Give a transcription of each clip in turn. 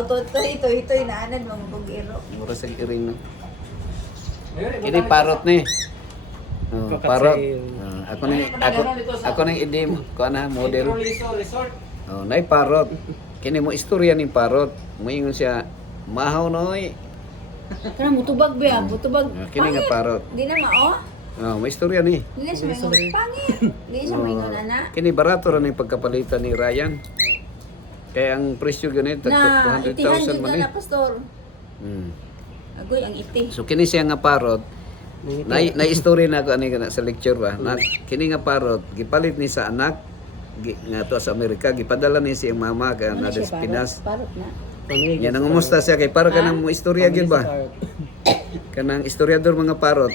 auto ito inaanan mga bugiro. Mura sa iring no. Ini parot ni. Oh, parot. Ako nang idim ko na model. Oh, nay parot. Kini mo istorya ni parot. Moingon siya mahaw noy. Kana mutubag ba? Mutubag. Kini nga parot. Di na mao. Oh, may istorya ni. Di siya may pangit. Di siya may ana. Kini barato ra ni pagkapalitan ni Ryan. Kaya ang presyo ganito Na 200,000 man na pastor. Hmm. Agoy ang iti. So kini siya nga parot. Na story na ako ani kana sa lecture ba. Na kini nga parot gipalit ni sa anak nga to sa Amerika gipadala ni siyang mama ka na sa Pinas. Parot na. Yan ang umusta siya kay para kanang mo istorya gyud ba. Kanang istoryador mga parot.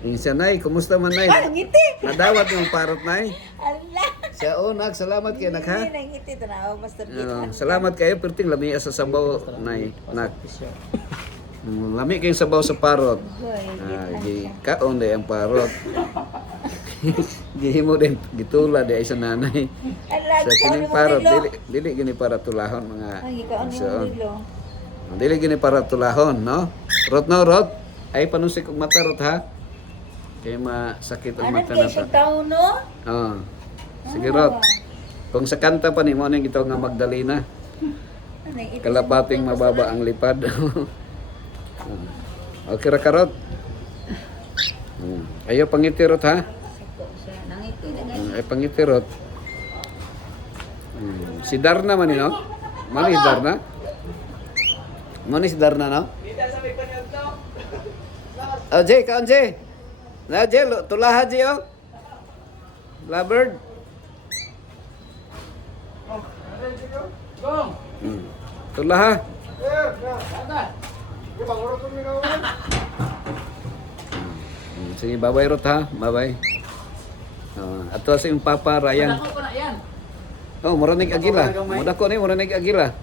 Insa nay, kumusta man nay? Ang iti. Nadawat yung parot nay. Allah. Siya nak salamat kay nak ha. Ang iti tanaw master. Salamat kayo perting lami sa sabaw nay nak. Lami kayong sabaw sa parot. Gi kaon day ang parot. Gihimo din gitula day sa nanay. Sa kining parot dili gini para tulahon mga. Ay kaon ni Lilo. Dili gini para tulahon, no? Rot no rot. Ay panusik og mata rot ha. Kay masakit ang mata Ano na kay tao no? Oo. Sige rot. Kung sa kanta pa ni mo nang gitaw nga Magdalena. Kalapating mababa ang lipad. Okay ra karot. Ayo pangitirot ha. Nangiti na Ay pangitirot. Si Darna man no? Mani Darna? Mani si Darna no? Oh, Jay, kaon Jay. Na Jay, tulaha Jay oh. Lovebird. Tulaha. Sige, bye-bye rot ha. Bye-bye. Ato sa yung Papa Ryan. Oh, muranig agila. Muda ko ni muranig agila.